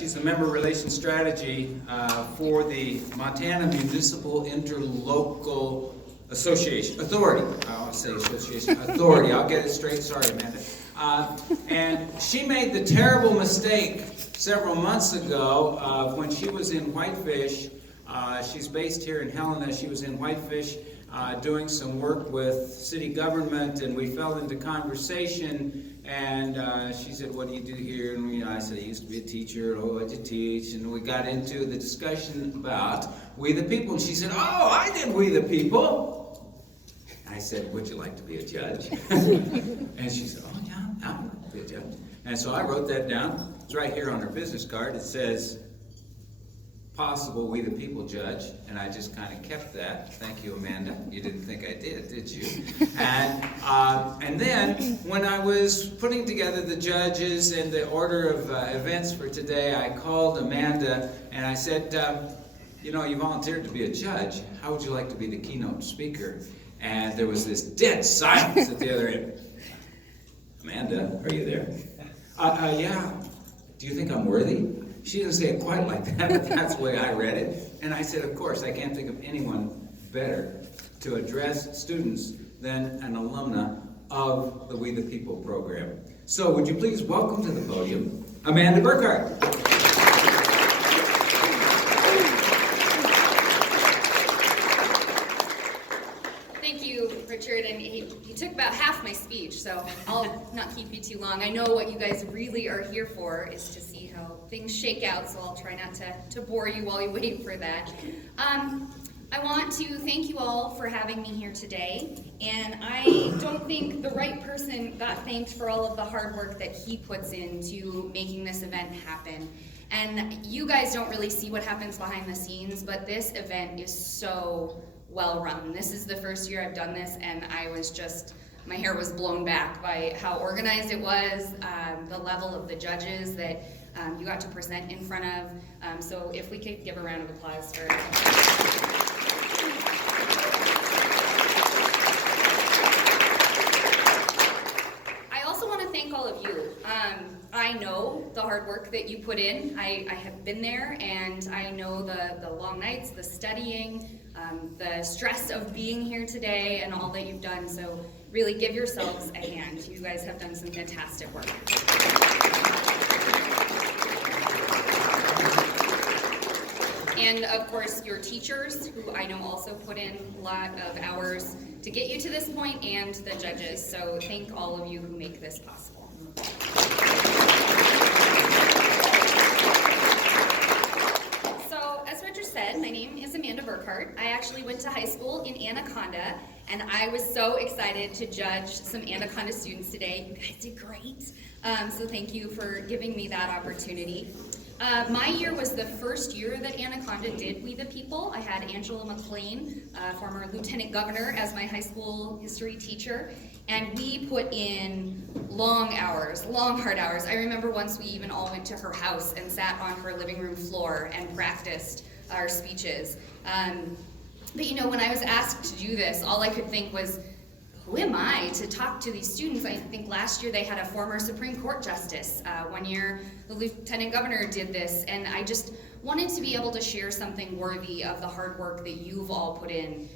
She's the Member Relations Strategy for the Montana Municipal Interlocal Association Authority. I want to say Association Authority. I'll get it straight. Sorry, Amanda. And she made the terrible mistake several months ago when she was in Whitefish. She's based here in Helena. She was in Whitefish doing some work with city government, and we fell into conversation. And she said, "What do you do here?" And I said, "I used to be a teacher. Oh, I did teach." And we got into the discussion about We the People. And she said, "Oh, I did We the People." I said, "Would you like to be a judge?" And she said, "Oh, yeah, I would like to be a judge." And so I wrote that down. It's right here on her business card. It says, "Possible We the People judge," and I just kind of kept that. Thank you, Amanda. You didn't think I did you? And then when I was putting together the judges and the order of events for today, I called Amanda and I said, "You know, you volunteered to be a judge. How would you like to be the keynote speaker?" And there was this dead silence at the other end. "Amanda, are you there?" Yeah. "Do you think I'm worthy?" She didn't say it quite like that, but that's the way I read it. And I said, "Of course, I can't think of anyone better to address students than an alumna of the We the People program." So would you please welcome to the podium, Amanda Burkhart. Thank you, Richard, and he took about half my speech, so I'll not keep you too long. I know what you guys really are here for is to see how things shake out, so I'll try not to bore you while you wait for that. I want to thank you all for having me here today, and I don't think the right person got thanked for all of the hard work that he puts into making this event happen. And you guys don't really see what happens behind the scenes, but this event is so well run. This is the first year I've done this, and I was just, my hair was blown back by how organized it was, the level of the judges that you got to present in front of. So if we could give a round of applause for I also want to thank all of you. I know the hard work that you put in. I have been there, and I know the long nights, the studying, the stress of being here today, and all that you've done. So really give yourselves a hand. You guys have done some fantastic work. And of course, your teachers, who I know also put in a lot of hours to get you to this point, and the judges. So thank all of you who make this possible. So, as Richard said, my name is Amanda Burkhart. I actually went to high school in Anaconda, and I was so excited to judge some Anaconda students today. You guys did great. So thank you for giving me that opportunity. My year was the first year that Anaconda did We the People. I had Angela McLean, former lieutenant governor, as my high school history teacher, and we put in long hours, long hard hours. I remember once we even all went to her house and sat on her living room floor and practiced our speeches. But you know, when I was asked to do this, all I could think was, who am I to talk to these students? I think last year they had a former Supreme Court justice. One year the lieutenant governor did this, and I just wanted to be able to share something worthy of the hard work that you've all put in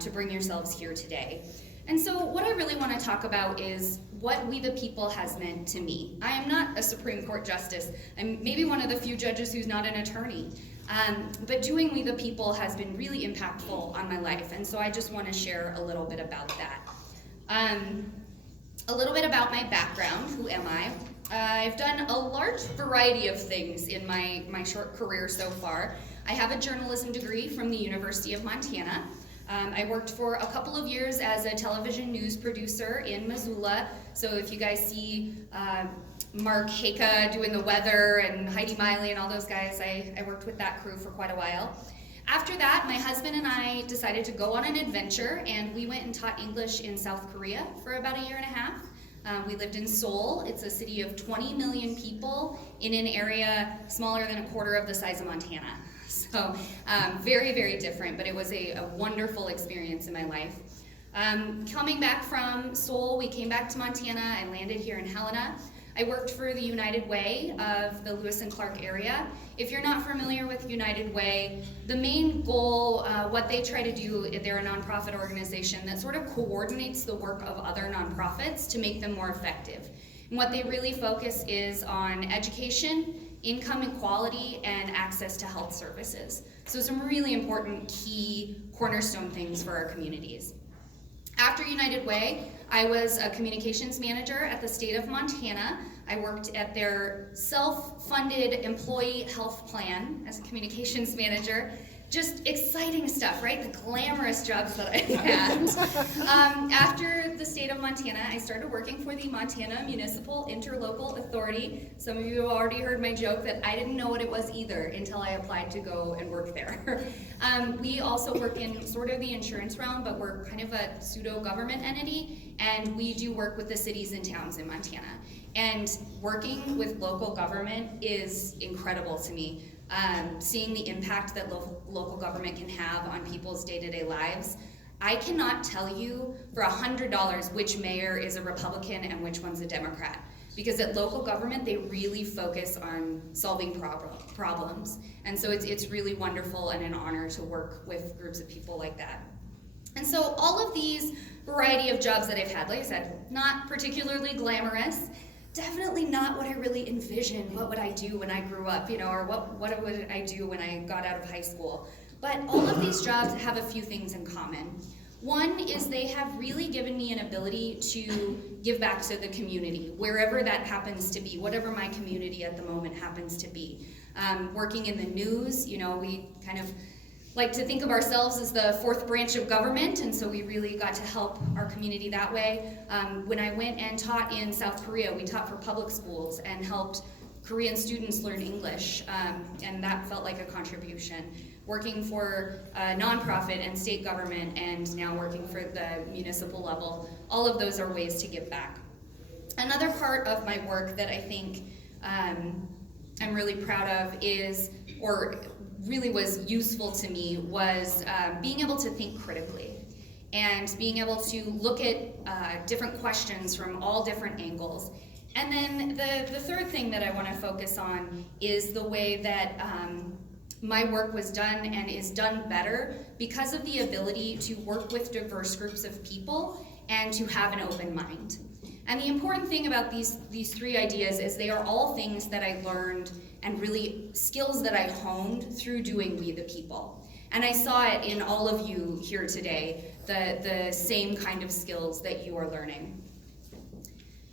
to bring yourselves here today. And so what I really want to talk about is what We the People has meant to me. I am not a Supreme Court justice. I'm maybe one of the few judges who's not an attorney. But doing We the People has been really impactful on my life, and so I just want to share a little bit about that. A little bit about my background. Who am I? I've done a large variety of things in my short career so far. I have a journalism degree from the University of Montana. I worked for a couple of years as a television news producer in Missoula. So if you guys see Mark Haka doing the weather and Heidi Miley and all those guys, I worked with that crew for quite a while. After that, my husband and I decided to go on an adventure, and we went and taught English in South Korea for about a year and a half. We lived in Seoul. It's a city of 20 million people in an area smaller than a quarter of the size of Montana. So very, very different, but it was a wonderful experience in my life. Coming back from Seoul, we came back to Montana and landed here in Helena. I worked for the United Way of the Lewis and Clark area. If you're not familiar with United Way, the main goal, what they try to do, they're a nonprofit organization that sort of coordinates the work of other nonprofits to make them more effective. And what they really focus is on education, income equality, and access to health services. So some really important key cornerstone things for our communities. After United Way, I was a communications manager at the state of Montana. I worked at their self-funded employee health plan as a communications manager. Just exciting stuff, right? The glamorous jobs that I had. After the state of Montana, I started working for the Montana Municipal Interlocal Authority. Some of you have already heard my joke that I didn't know what it was either until I applied to go and work there. We also work in sort of the insurance realm, but we're kind of a pseudo-government entity, and we do work with the cities and towns in Montana. And working with local government is incredible to me. Seeing the impact that local government can have on people's day-to-day lives. I cannot tell you for $100 which mayor is a Republican and which one's a Democrat. Because at local government, they really focus on solving problems. And so it's really wonderful and an honor to work with groups of people like that. And so all of these variety of jobs that I've had, like I said, not particularly glamorous, definitely not what I really envisioned. What would I do when I grew up, or what would I do when I got out of high school? But all of these jobs have a few things in common. One is they have really given me an ability to give back to the community, wherever that happens to be, whatever my community at the moment happens to be. Working in the news, we kind of like to think of ourselves as the fourth branch of government, and so we really got to help our community that way. When I went and taught in South Korea, we taught for public schools and helped Korean students learn English, and that felt like a contribution. Working for a nonprofit and state government, and now working for the municipal level, all of those are ways to give back. Another part of my work that I think I'm really proud of is, or really was useful to me, was being able to think critically and being able to look at different questions from all different angles. And then the third thing that I want to focus on is the way that my work was done and is done better because of the ability to work with diverse groups of people and to have an open mind. And the important thing about these three ideas is they are all things that I learned and really skills that I honed through doing We the People. And I saw it in all of you here today, the same kind of skills that you are learning.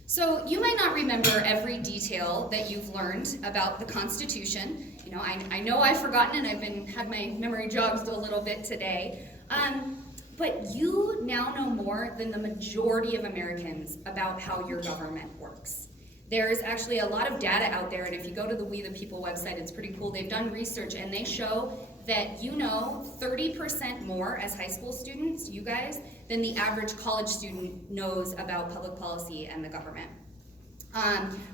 So you might not remember every detail that you've learned about the Constitution. I know I've forgotten, and I've had my memory jogged a little bit today. But you now know more than the majority of Americans about how your government works. There's actually a lot of data out there, and if you go to the We the People website, it's pretty cool. They've done research, and they show that 30% more as high school students, you guys, than the average college student knows about public policy and the government.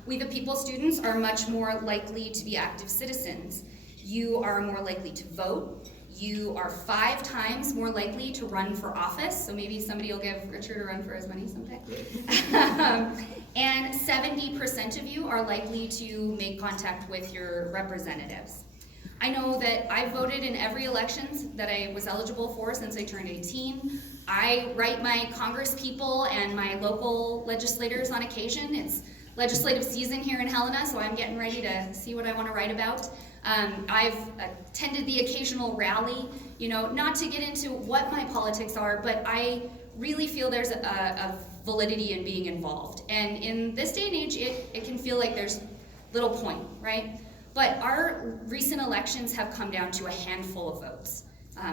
We the People students are much more likely to be active citizens. You are more likely to vote. You are 5 times more likely to run for office, so maybe somebody will give Richard a run for his money someday. And 70% of you are likely to make contact with your representatives. I know that I voted in every election that I was eligible for since I turned 18. I write my Congress people and my local legislators on occasion. It's legislative season here in Helena, so I'm getting ready to see what I want to write about. I've attended the occasional rally, not to get into what my politics are, but I really feel there's a validity in being involved. And in this day and age, it can feel like there's little point, right? But our recent elections have come down to a handful of votes.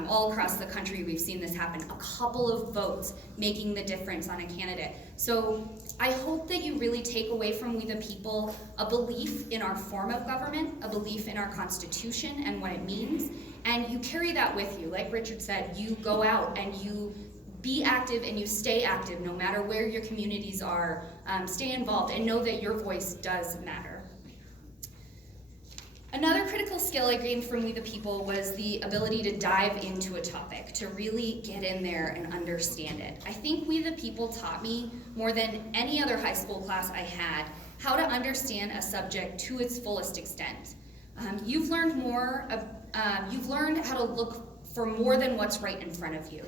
All across the country, we've seen this happen. A couple of votes making the difference on a candidate. So I hope that you really take away from We the People a belief in our form of government, a belief in our Constitution and what it means, and you carry that with you. Like Richard said, you go out and you be active and you stay active no matter where your communities are. Stay involved and know that your voice does matter. Another critical skill I gained from We the People was the ability to dive into a topic, to really get in there and understand it. I think We the People taught me, more than any other high school class I had, how to understand a subject to its fullest extent. You've learned how to look for more than what's right in front of you.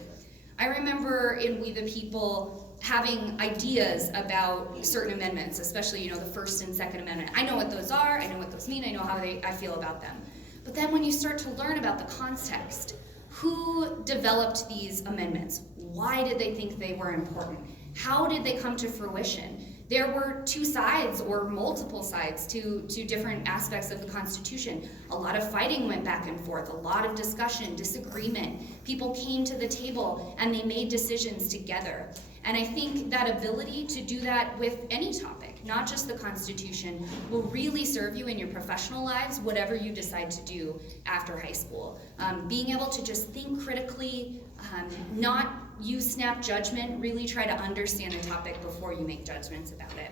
I remember in We the People having ideas about certain amendments, especially the First and Second Amendment. I know what those are, I know what those mean, I know how I feel about them. But then when you start to learn about the context, who developed these amendments? Why did they think they were important? How did they come to fruition? There were two sides or multiple sides to different aspects of the Constitution. A lot of fighting went back and forth, a lot of discussion, disagreement. People came to the table and they made decisions together. And I think that ability to do that with any topic, not just the Constitution, will really serve you in your professional lives, whatever you decide to do after high school. Being able to just think critically, not use snap judgment, really try to understand a topic before you make judgments about it.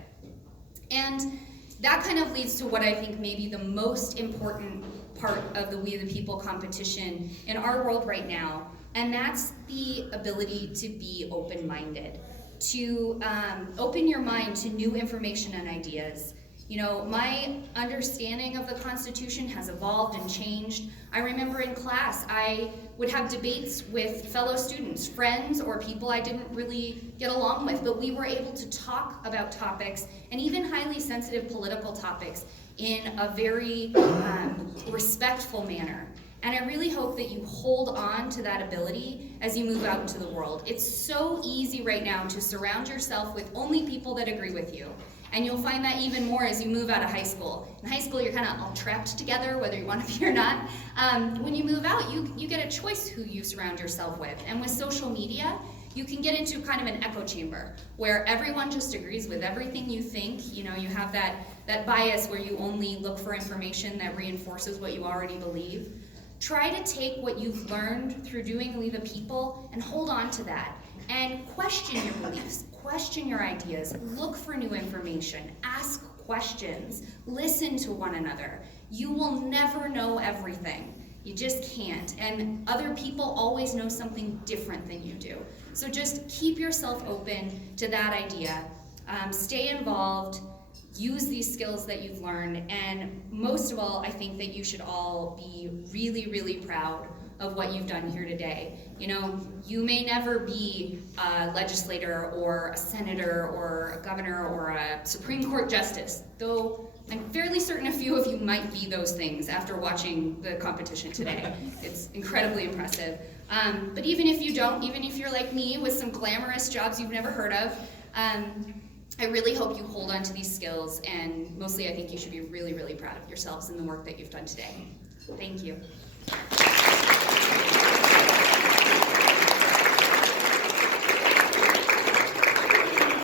And that kind of leads to what I think may be the most important part of the We the People competition in our world right now, and that's the ability to be open-minded, to open your mind to new information and ideas. My understanding of the Constitution has evolved and changed. I remember in class, I would have debates with fellow students, friends, or people I didn't really get along with, but we were able to talk about topics, and even highly sensitive political topics, in a very respectful manner. And I really hope that you hold on to that ability as you move out into the world. It's so easy right now to surround yourself with only people that agree with you. And you'll find that even more as you move out of high school. In high school, you're kind of all trapped together, whether you want to be or not. When you move out, you get a choice who you surround yourself with. And with social media, you can get into kind of an echo chamber where everyone just agrees with everything you think. You have that bias where you only look for information that reinforces what you already believe. Try to take what you've learned through doing We the People and hold on to that. And question your beliefs, question your ideas, look for new information, ask questions, listen to one another. You will never know everything. You just can't. And other people always know something different than you do. So just keep yourself open to that idea. Stay involved, use these skills that you've learned, and most of all, I think that you should all be really, really proud of what you've done here today. You may never be a legislator or a senator or a governor or a Supreme Court justice, though I'm fairly certain a few of you might be those things after watching the competition today. It's incredibly impressive. But even if you don't, even if you're like me with some glamorous jobs you've never heard of, I really hope you hold on to these skills, and mostly I think you should be really, really proud of yourselves and the work that you've done today. Thank you.